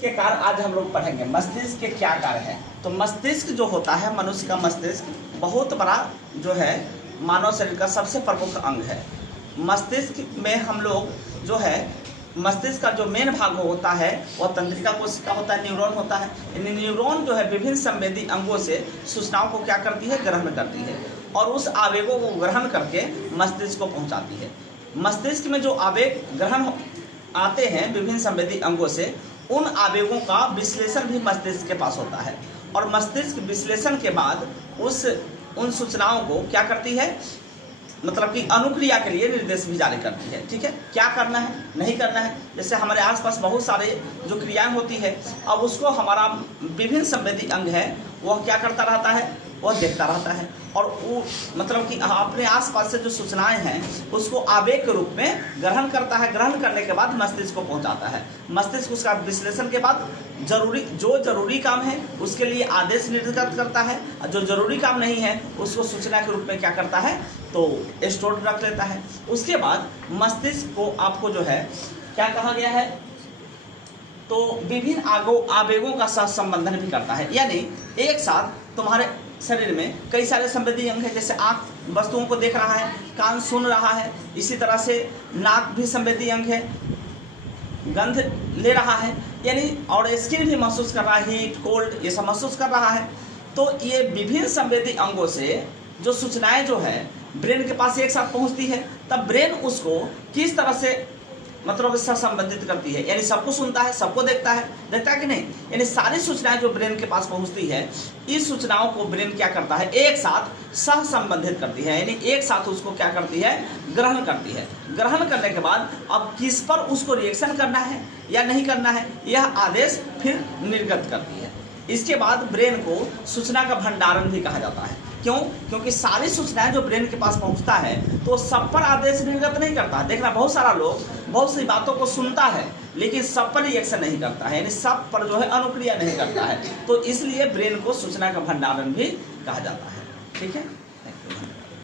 के कार्य आज हम लोग पढ़ेंगे। मस्तिष्क के क्या कार्य हैं? तो मस्तिष्क जो होता है, मनुष्य का मस्तिष्क बहुत बड़ा जो है मानव शरीर का सबसे प्रमुख अंग है। मस्तिष्क में हम लोग जो है, मस्तिष्क का जो मेन भाग होता है वह तंत्रिका कोशिका होता है, न्यूरॉन होता है। न्यूरॉन जो है विभिन्न संवेदी अंगों से सूचनाओं को क्या करती है, ग्रहण करती है और उस आवेगों को ग्रहण करके मस्तिष्क को पहुंचाती है। मस्तिष्क में जो आवेग ग्रहण आते हैं विभिन्न संवेदी अंगों से, उन आवेगों का विश्लेषण भी मस्तिष्क के पास होता है और मस्तिष्क विश्लेषण के बाद उन सूचनाओं को क्या करती है, मतलब कि अनुक्रिया के लिए निर्देश भी जारी करती है। ठीक है, क्या करना है, नहीं करना है। जैसे हमारे आसपास बहुत सारे जो क्रियाएं होती है, अब उसको हमारा विभिन्न संवेदी अंग है वह क्या करता रहता है, वह देखता रहता है और वो मतलब कि अपने आसपास से जो सूचनाएं हैं उसको आवेग के रूप में ग्रहण करता है। ग्रहण करने के बाद मस्तिष्क को पहुंचाता है। मस्तिष्क उसका विश्लेषण के बाद जो जरूरी काम है उसके लिए आदेश निर्गत करता है, जो जरूरी काम नहीं है उसको सूचना के रूप में क्या करता है, तो स्टोर रख लेता है। उसके बाद मस्तिष्क को आपको जो है क्या कहा गया है, तो विभिन्न आवेगों का सह संबंधन भी करता है। यानी एक साथ तुम्हारे शरीर में कई सारे संवेदी अंग हैं, जैसे आँख वस्तुओं को देख रहा है, कान सुन रहा है, इसी तरह से नाक भी संवेदी अंग है, गंध ले रहा है, यानी और स्किन भी महसूस कर रहा है, हीट कोल्ड ये सब महसूस कर रहा है। तो ये विभिन्न संवेदी अंगों से जो सूचनाएं जो है ब्रेन के पास एक साथ पहुंचती है, तब ब्रेन उसको किस तरह से मतलब इससे संबंधित करती है, यानी सबको सुनता है, सबको देखता है कि नहीं, यानी सारी सूचनाएं जो ब्रेन के पास पहुंचती है, इस सूचनाओं को ब्रेन क्या करता है, एक साथ सह संबंधित करती है, यानी एक साथ उसको क्या करती है, ग्रहण करती है। ग्रहण करने के बाद अब किस पर उसको रिएक्शन करना है या नहीं करना है, यह आदेश फिर निर्गत करती है। इसके बाद ब्रेन को सूचना का भंडारण भी कहा जाता है। क्यों? क्योंकि सारी सूचनाएं जो ब्रेन के पास पहुंचता है तो सब पर आदेश निर्गत नहीं करता। देखना, बहुत सारा लोग बहुत सी बातों को सुनता है लेकिन सब पर रिएक्शन नहीं करता है, यानी सब पर जो है अनुक्रिया नहीं करता है। तो इसलिए ब्रेन को सूचना का भंडारण भी कहा जाता है। ठीक है।